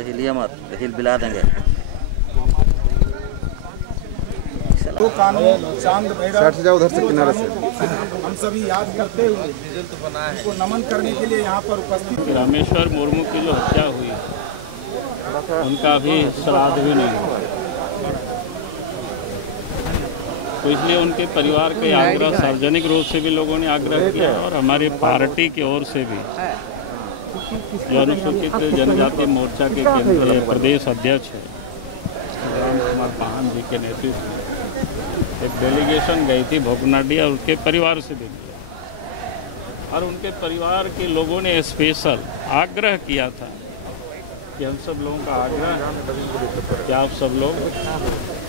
तो हिलिया मत, हिल बिला देंगे। तो कानून चांद भैरव से जाओ उधर से किनारे से हम सभी याद करते हुए उनको नमन करने के लिए यहाँ पर उपस्थित। रामेश्वर मुर्मू की जो हत्या हुई उनका भी श्राद्ध भी नहीं हुआ, तो इसलिए उनके परिवार के आग्रह सार्वजनिक रूप से भी लोगों ने आग्रह किया और हमारी पार्टी की ओर से भी जो अनुसूचित जनजाति मोर्चा के केंद्रीय प्रदेश अध्यक्ष है राम कुमार पाहन जी के नेतृत्व में एक डेलीगेशन गई थी भोकनाडी और उसके परिवार से भी मिला और उनके परिवार के लोगों ने स्पेशल आग्रह किया था कि हम सब लोगों का आग्रह कि आप सब लोग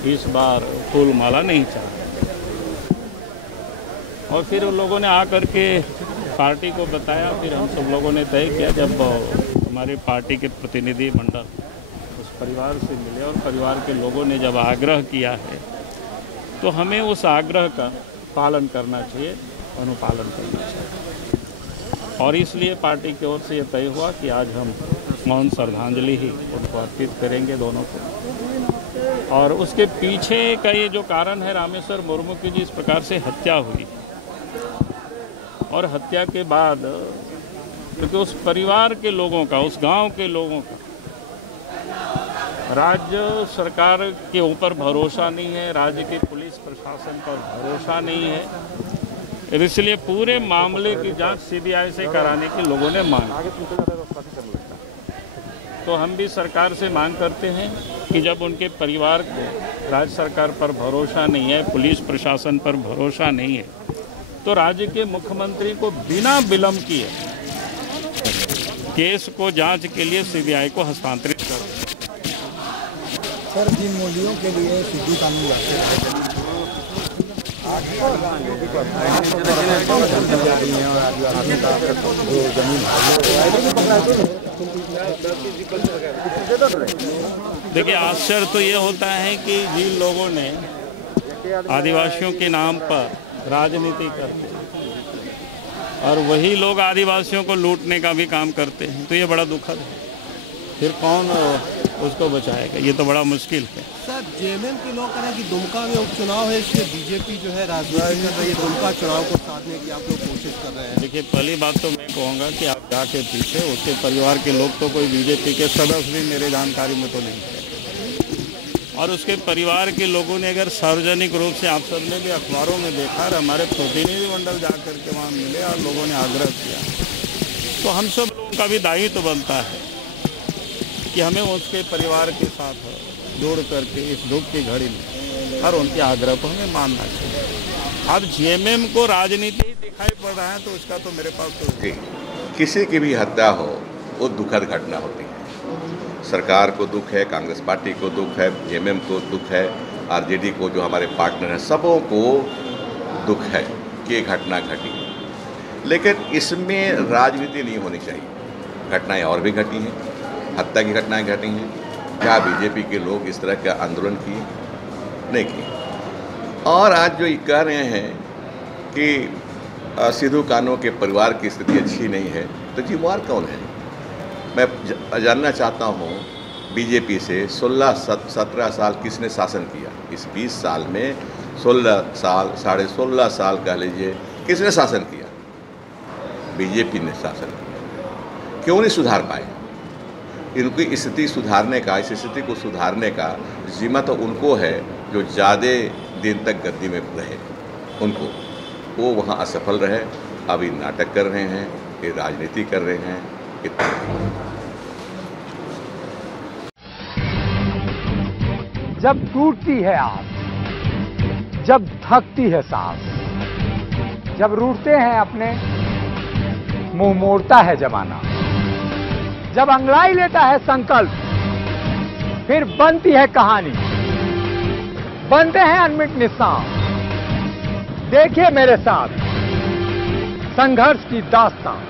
इस बार फूल माला नहीं चाहते। और फिर उन लोगों ने आकर के पार्टी को बताया, फिर हम सब लोगों ने तय किया, जब हमारे पार्टी के प्रतिनिधि मंडल उस परिवार से मिले और परिवार के लोगों ने जब आग्रह किया है तो हमें उस आग्रह का पालन करना चाहिए, अनुपालन करना चाहिए। और इसलिए पार्टी की ओर से ये तय हुआ कि आज हम मौन श्रद्धांजलि ही उनको अर्पित करेंगे दोनों को। और उसके पीछे का ये जो कारण है, रामेश्वर मुर्मू की जिस प्रकार से हत्या हुई और हत्या के बाद क्योंकि उस परिवार के लोगों का, उस गांव के लोगों का राज्य सरकार के ऊपर भरोसा नहीं है, राज्य के पुलिस प्रशासन पर भरोसा नहीं है, इसलिए पूरे मामले की जांच सीबीआई से कराने की लोगों ने मांग। तो हम भी सरकार से मांग करते हैं कि जब उनके परिवार को राज्य सरकार पर भरोसा नहीं है, पुलिस प्रशासन पर भरोसा नहीं है, तो राज्य के मुख्यमंत्री को बिना विलंब किए केस को जांच के लिए सीबीआई को हस्तांतरित करें। सर, जिन मूल्यों के लिए सिद्धू कानून लाते हैं देखिए, आश्चर्य तो ये होता है कि जिन लोगों ने आदिवासियों के नाम पर राजनीति करते हैं और वही लोग आदिवासियों को लूटने का भी काम करते हैं, तो ये बड़ा दुखद है। फिर कौन उसको बचाएगा, ये तो बड़ा मुश्किल है। सर, जेएमएम के लोग कह रहे हैं कि दुमका में उपचुनाव है, इसलिए बीजेपी जो है राजनीति कर रही है, दुमका चुनाव को साधने की आप लोग कोशिश कर रहे हैं। देखिए, पहली बात तो मैं कहूँगा कि आप जाके पीछे उसके परिवार के लोग तो कोई बीजेपी के सदस्य भी मेरे जानकारी में तो नहीं है, और उसके परिवार के लोगों ने अगर सार्वजनिक रूप से, आप सबने भी अखबारों में देखा और हमारे प्रतिनिधिमंडल जा करके वहाँ मिले और लोगों ने आग्रह किया, तो हम सब लोगों का भी दायित्व बनता है कि हमें उसके परिवार के साथ जोड़ करके इस दुख की घड़ी में और उनके आग्रह को हमें मानना चाहिए। अब जेएमएम को राजनीति ही दिखाई पड़ रहा है, तो उसका तो मेरे पास तो किसी की भी हत्या हो वो दुखद घटना होती है। सरकार को दुख है, कांग्रेस पार्टी को दुख है, जेएमएम को दुख है, आरजेडी को जो हमारे पार्टनर हैं सबों को दुख है कि ये घटना घटी, लेकिन इसमें राजनीति नहीं होनी चाहिए। घटनाएं और भी घटी हैं, हत्या की घटनाएं घटी हैं। क्या बीजेपी के लोग इस तरह का आंदोलन किए? नहीं किए। और आज जो ये कह रहे हैं कि सिद्धू कानू के परिवार की स्थिति अच्छी नहीं है, तो जिम्मेवार कौन है? मैं जानना चाहता हूँ बीजेपी से 16-17 साल किसने शासन किया? इस 20 साल में 16 साल, 16.5 साल कह लीजिए, किसने शासन किया? बीजेपी ने शासन किया। क्यों नहीं सुधार पाए? इनकी स्थिति सुधारने का, इस स्थिति को सुधारने का जिम्मा तो उनको है जो ज़्यादा दिन तक गद्दी में रहे, उनको। वो वहाँ असफल रहे, अभी नाटक कर रहे हैं, ये राजनीति कर रहे हैं। जब टूटती है आस, जब थकती है सांस, जब रूठते हैं अपने, मुंह मोड़ता है जमाना, जब अंगड़ाई लेता है संकल्प, फिर बनती है कहानी, बनते हैं अनमिट निशान। देखिए मेरे साथ संघर्ष की दास्तान।